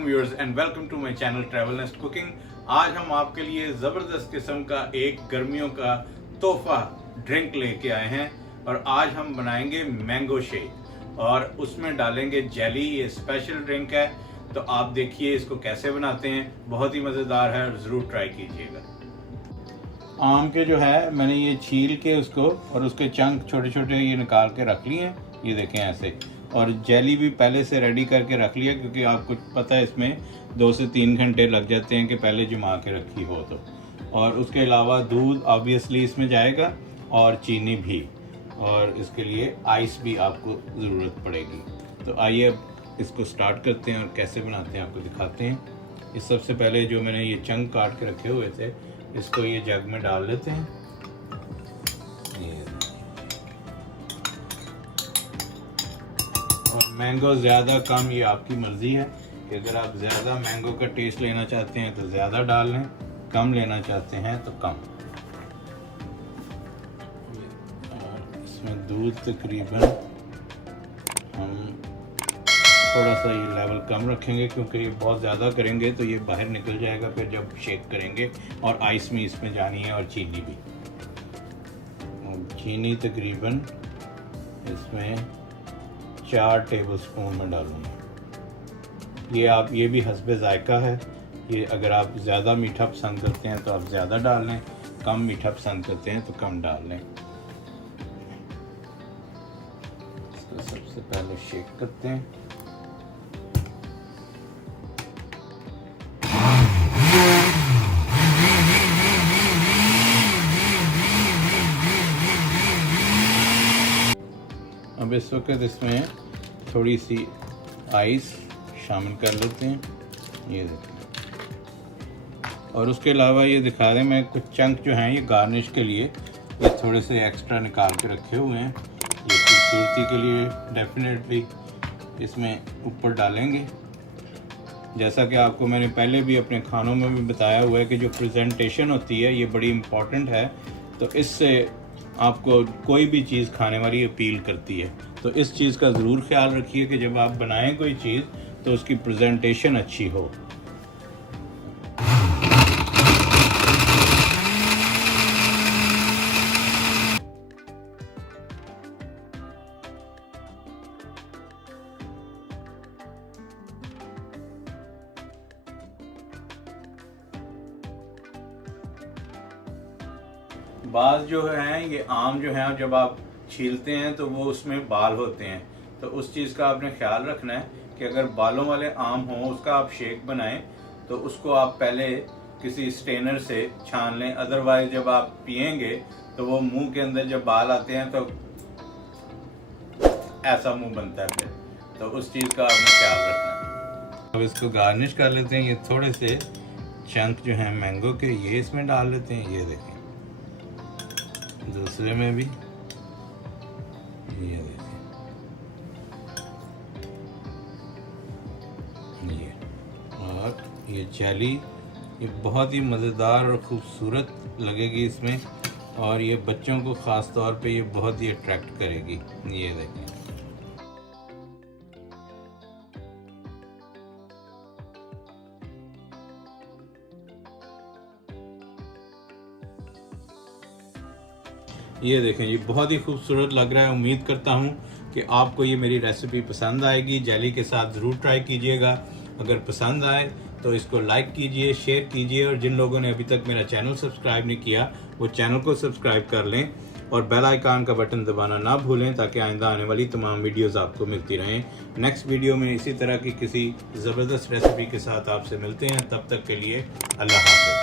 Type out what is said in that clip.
अस्सलाम viewers and welcome to my channel travel nest cooking. आज हम आपके लिए ज़बरदस्त किस्म का एक गर्मियों का तोहफा ड्रिंक लेके आए हैं और आज हम बनाएंगे मैंगो शेक और उसमें डालेंगे जेली। ये स्पेशल ड्रिंक है, तो आप देखिए इसको कैसे बनाते हैं। बहुत ही मज़ेदार है और ज़रूर ट्राई कीजिएगा। आम के जो है मैंने ये छील के उसको और उसके चंक छोटे छोटे ये निकाल के रख लिए हैं, ये देखें ऐसे। और जेली भी पहले से रेडी करके रख लिया क्योंकि आपको पता है इसमें 2 से 3 घंटे लग जाते हैं कि पहले जमा के रखी हो तो। और उसके अलावा दूध ऑब्वियसली इसमें जाएगा और चीनी भी, और इसके लिए आइस भी आपको ज़रूरत पड़ेगी। तो आइए अब इसको स्टार्ट करते हैं और कैसे बनाते हैं आपको दिखाते हैं। इस सबसे पहले जो मैंने ये चंक काट के रखे हुए थे इसको ये जग में डाल लेते हैं। और मैंगो ज़्यादा कम ये आपकी मर्ज़ी है कि अगर आप ज़्यादा मैंगो का टेस्ट लेना चाहते हैं तो ज़्यादा डाल लें, कम लेना चाहते हैं तो कम। और इसमें दूध तकरीबन हम थोड़ा सा ये लेवल कम रखेंगे क्योंकि ये बहुत ज़्यादा करेंगे तो ये बाहर निकल जाएगा फिर जब शेक करेंगे। और आइस भी इसमें जानी है और चीनी भी। और चीनी तकरीबन इसमें 4 टेबलस्पून में डालूंगा। ये आप ये भी हस्बे जायका है। ये अगर आप ज़्यादा मीठा पसंद करते हैं तो आप ज़्यादा डाल लें, कम मीठा पसंद करते हैं तो कम डाल लें। इसको सबसे पहले शेक करते हैं। अब इस वक्त इसमें थोड़ी सी आइस शामिल कर लेते हैं, ये देखिए। और उसके अलावा ये दिखा दें, मैं कुछ चंक जो हैं ये गार्निश के लिए ये थोड़े से एक्स्ट्रा निकाल के रखे हुए हैं। ये खूबसूरती के लिए डेफिनेटली इसमें ऊपर डालेंगे। जैसा कि आपको मैंने पहले भी अपने खानों में भी बताया हुआ है कि जो प्रेजेंटेशन होती है ये बड़ी इम्पॉर्टेंट है। तो इससे आपको कोई भी चीज़ खाने वाली अपील करती है। तो इस चीज़ का ज़रूर ख्याल रखिए कि जब आप बनाएं कोई चीज़ तो उसकी प्रेजेंटेशन अच्छी हो। बाज़ जो हैं ये आम जो हैं जब आप छीलते हैं तो वो उसमें बाल होते हैं, तो उस चीज़ का आपने ख्याल रखना है कि अगर बालों वाले आम हों उसका आप शेक बनाएं तो उसको आप पहले किसी स्ट्रेनर से छान लें। अदरवाइज जब आप पिएंगे तो वो मुंह के अंदर जब बाल आते हैं तो ऐसा मुंह बनता है फिर, तो उस चीज़ का आपने ख्याल रखना है। अब इसको गार्निश कर लेते हैं। ये थोड़े से चंक जो हैं मैंगो के ये इसमें डाल लेते हैं, ये देखें। दूसरे में भी ये देखें, ये और ये जेली ये बहुत ही मज़ेदार और ख़ूबसूरत लगेगी इसमें, और ये बच्चों को ख़ास तौर पे ये बहुत ही अट्रैक्ट करेगी। ये देखें। ये देखें, ये बहुत ही खूबसूरत लग रहा है। उम्मीद करता हूँ कि आपको ये मेरी रेसिपी पसंद आएगी। जेली के साथ ज़रूर ट्राई कीजिएगा। अगर पसंद आए तो इसको लाइक कीजिए, शेयर कीजिए, और जिन लोगों ने अभी तक मेरा चैनल सब्सक्राइब नहीं किया वो चैनल को सब्सक्राइब कर लें और बेल आइकन का बटन दबाना ना भूलें ताकि आइंदा आने वाली तमाम वीडियोज़ आपको मिलती रहें। नेक्स्ट वीडियो में इसी तरह की किसी ज़बरदस्त रेसिपी के साथ आपसे मिलते हैं। तब तक के लिए अल्लाह हाफ़िज़।